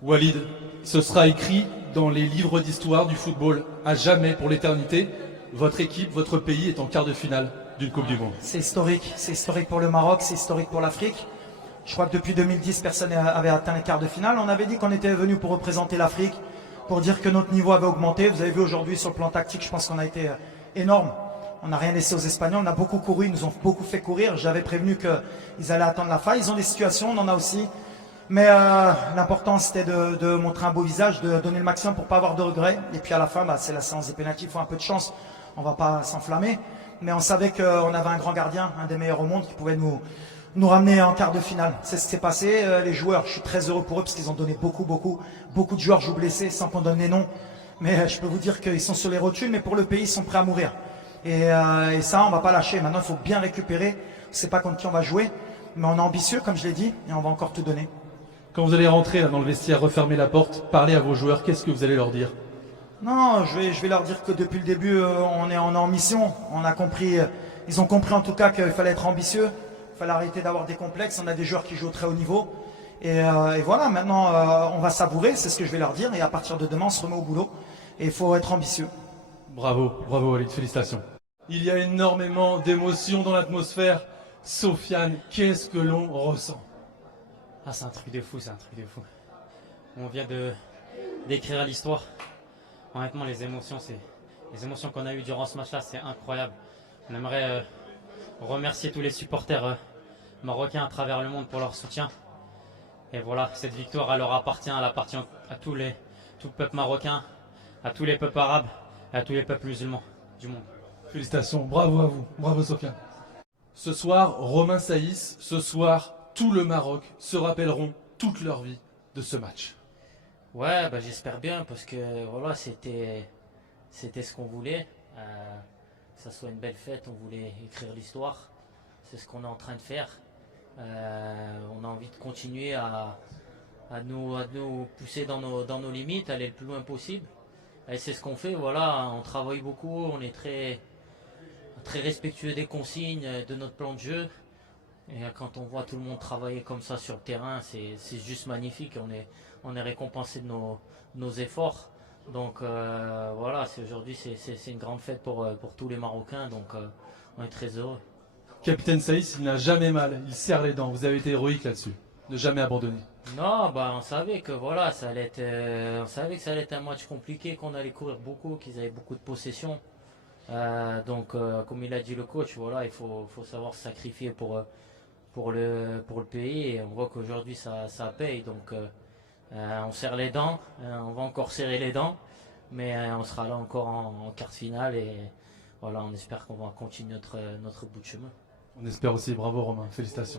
Walid, ce sera écrit dans les livres d'histoire du football à jamais pour l'éternité. Votre équipe, votre pays est en quart de finale d'une Coupe du Monde. C'est historique pour le Maroc, c'est historique pour l'Afrique. Je crois que depuis 2010, personne n'avait atteint les quarts de finale. On avait dit qu'on était venu pour représenter l'Afrique, pour dire que notre niveau avait augmenté. Vous avez vu aujourd'hui sur le plan tactique, je pense qu'on a été énorme. On n'a rien laissé aux Espagnols, on a beaucoup couru, ils nous ont beaucoup fait courir. J'avais prévenu qu'ils allaient attendre la faille. Ils ont des situations, on en a aussi. Mais l'important c'était de montrer un beau visage, de donner le maximum pour pas avoir de regrets. Et puis à la fin, c'est la séance des pénaltys, il faut un peu de chance. On va pas s'enflammer. Mais on savait qu'on avait un grand gardien, un des meilleurs au monde, qui pouvait nous ramener en quart de finale. C'est ce qui s'est passé. Les joueurs, je suis très heureux pour eux parce qu'ils ont donné beaucoup de joueurs jouent blessés sans qu'on donne les noms. Mais je peux vous dire qu'ils sont sur les rotules, mais pour le pays, ils sont prêts à mourir. Et ça, on va pas lâcher. Maintenant, il faut bien récupérer. On ne sait pas contre qui on va jouer, mais on est ambitieux, comme je l'ai dit, et on va encore tout donner. Quand vous allez rentrer là, dans le vestiaire, refermer la porte, parler à vos joueurs, qu'est-ce que vous allez leur dire? Non, je vais leur dire que depuis le début, on est en mission. On a compris, ils ont compris en tout cas qu'il fallait être ambitieux. Il fallait arrêter d'avoir des complexes. On a des joueurs qui jouent au très haut niveau. Et voilà, maintenant, on va savourer, c'est ce que je vais leur dire. Et à partir de demain, on se remet au boulot. Et il faut être ambitieux. Bravo, bravo Walid, félicitations. Il y a énormément d'émotions dans l'atmosphère. Sofiane, qu'est-ce que l'on ressent? Ah, c'est un truc de fou, c'est un truc de fou. On vient d'écrire l'histoire. Honnêtement, les émotions qu'on a eues durant ce match-là, c'est incroyable. On aimerait remercier tous les supporters marocains à travers le monde pour leur soutien. Et voilà, cette victoire, elle leur appartient, elle appartient à tout le peuple marocain, à tous les peuples arabes, et à tous les peuples musulmans du monde. Félicitations, bravo à vous, bravo Sofiane. Ce soir, Romain Saïs, ce soir, tout le Maroc se rappelleront toute leur vie de ce match. Ouais, j'espère bien parce que voilà, c'était ce qu'on voulait. Que ça soit une belle fête, on voulait écrire l'histoire. C'est ce qu'on est en train de faire. On a envie de continuer à nous pousser dans nos limites, aller le plus loin possible. Et c'est ce qu'on fait, voilà, on travaille beaucoup, on est très respectueux des consignes, de notre plan de jeu. Et quand on voit tout le monde travailler comme ça sur le terrain, c'est juste magnifique. On est récompensé de nos efforts. Donc voilà, aujourd'hui c'est une grande fête pour tous les Marocains. Donc on est très heureux. Capitaine Saïs, il n'a jamais mal, il serre les dents. Vous avez été héroïque là-dessus, ne jamais abandonner. Non, on savait que voilà, on savait que ça allait être un match compliqué, qu'on allait courir beaucoup, qu'ils avaient beaucoup de possession. Donc comme il a dit le coach, voilà, il faut savoir se sacrifier pour le pays. Et on voit qu'aujourd'hui ça paye. Donc on serre les dents, on va encore serrer les dents, mais on sera là encore en quart de finale. Et voilà, on espère qu'on va continuer notre bout de chemin. On espère aussi, bravo Romain, félicitations.